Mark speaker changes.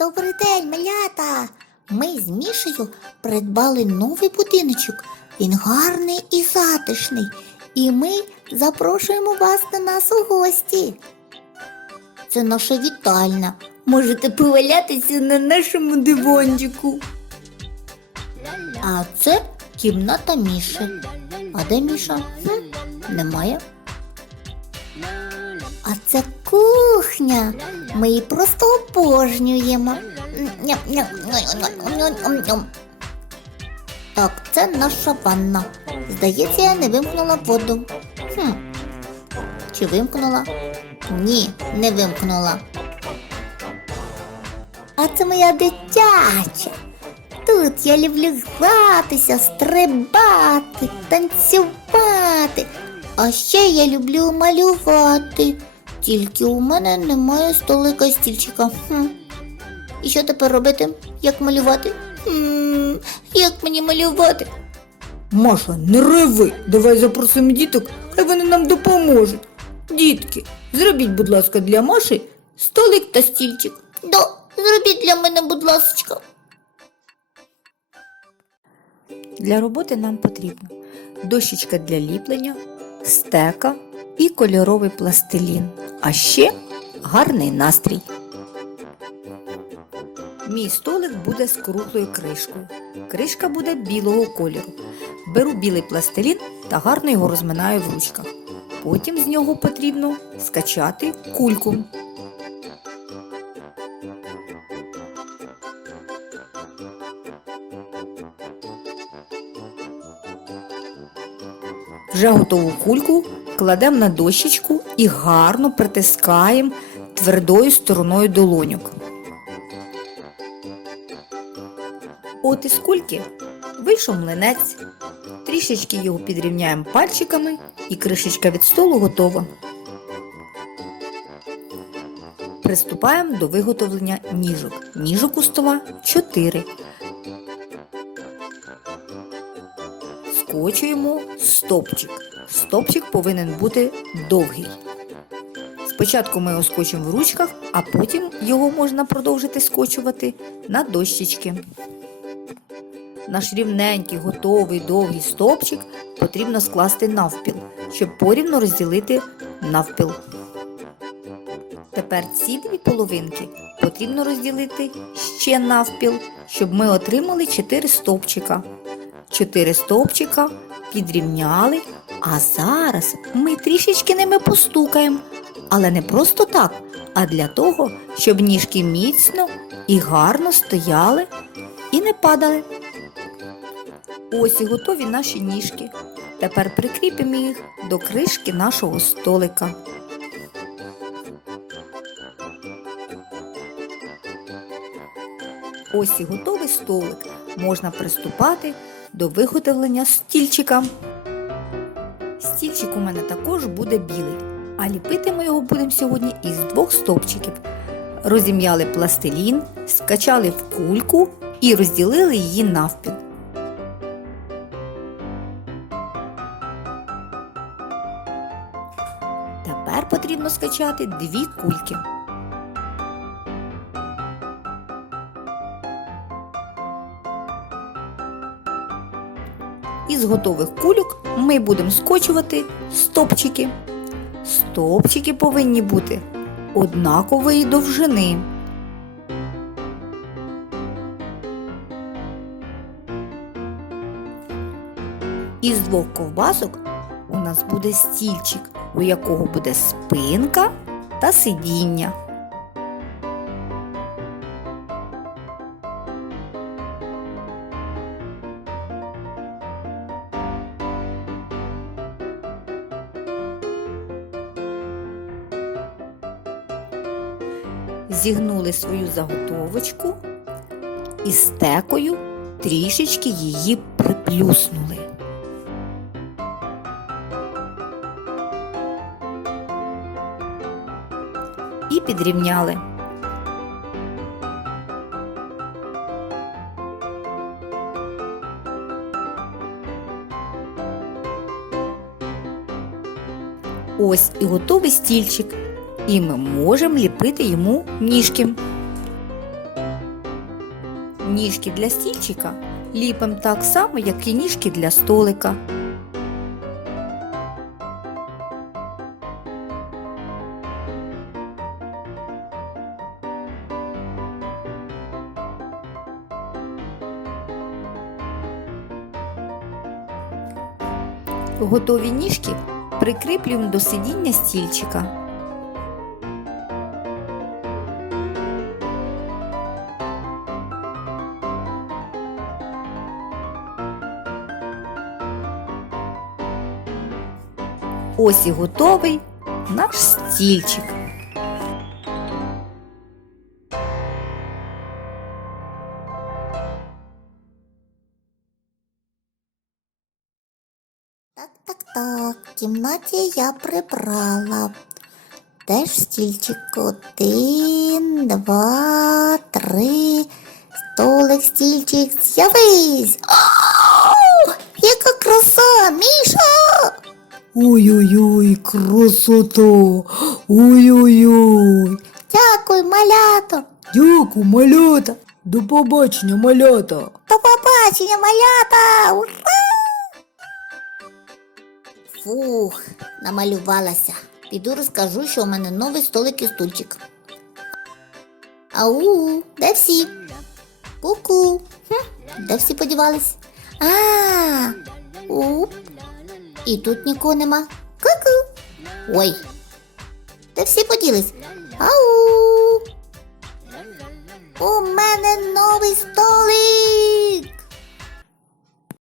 Speaker 1: Добрий день, малята! Ми з Мішею придбали новий будиночок. Він гарний і затишний. І ми запрошуємо вас до нас у гості. Це наша вітальня. Можете повалятися на нашому диванчику. А це кімната Міші. А де Міша? Хм, немає. А це кухня. Ми її просто обожнюємо. Так, це наша ванна. Здається, я не вимкнула воду. Хм. Чи вимкнула? Ні, не вимкнула. А це моя дитяча. Тут я люблю гратися, стрибати, танцювати. А ще я люблю малювати. Тільки у мене немає столика стільчика. Хм. І що тепер робити? Як малювати? Хм, як мені малювати?
Speaker 2: Маша, не реви, давай запросимо діток, хай вони нам допоможуть. Дітки, зробіть, будь ласка, для Маші столик та стільчик.
Speaker 1: Да, зробіть для мене, будь ласка.
Speaker 2: Для роботи нам потрібно дощечка для ліплення, стека і кольоровий пластилін. А ще гарний настрій. Мій столик буде з круглою кришкою. Кришка буде білого кольору. Беру білий пластилін та гарно його розминаю в ручках. Потім з нього потрібно скачати кульку. Вже готову кульку кладемо на дощечку і гарно притискаємо твердою стороною долоньок. От із кульки вийшов млинець. Трішечки його підрівняємо пальчиками і кришечка від столу готова. Приступаємо до виготовлення ніжок. Ніжок у стола 4. скочуємо стопчик. Стопчик повинен бути довгий. Спочатку ми його скочимо в ручках, а потім його можна продовжити скочувати на дощечки. Наш рівненький, готовий, довгий стопчик потрібно скласти навпіл, щоб порівно розділити навпіл. Тепер ці дві половинки потрібно розділити ще навпіл, щоб ми отримали 4 стовпчика. Чотири стовпчика підрівняли, а зараз ми трішечки ними постукаємо. Але не просто так, а для того, щоб ніжки міцно і гарно стояли і не падали. Ось і готові наші ніжки. Тепер прикріпимо їх до кришки нашого столика. Ось і готовий столик. Можна приступати до виготовлення стільчика. Стільчик у мене також буде білий, а ліпити ми його будемо сьогодні із двох стовпчиків. Розім'яли пластилін, скачали в кульку і розділили її навпіл. Тепер потрібно скачати дві кульки. Із готових кульок ми будемо скочувати стопчики. Стопчики повинні бути однакової довжини. Із двох ковбасок у нас буде стільчик, у якого буде спинка та сидіння. Зігнули свою заготовочку і стекою трішечки її приплюснули. І підрівняли. Ось і готовий стільчик, і ми можемо ліпити йому ніжки. Ніжки для стільчика ліпимо так само, як і ніжки для столика. Готові ніжки прикріплюємо до сидіння стільчика. Ось і готовий наш стільчик.
Speaker 1: Так, так, так. В кімнаті я прибрала. Теж стільчик один, два, три. Столик, стільчик, з'явись. Яка краса, Міша!
Speaker 3: Ой-ой-ой, красота! Ой-ой-ой!
Speaker 1: Дякую, малято.
Speaker 3: Дякую, малята! До побачення, малята!
Speaker 1: До побачення, малята! Ура! Фух, намалювалася. Піду розкажу, що у мене новий столик і стульчик. Ау, де всі? Ку-ку. Хм, де всі подівались? А, уп. І тут нікого нема. Ку-ку. Ой. Та всі поділись? Ау. У мене новий столик.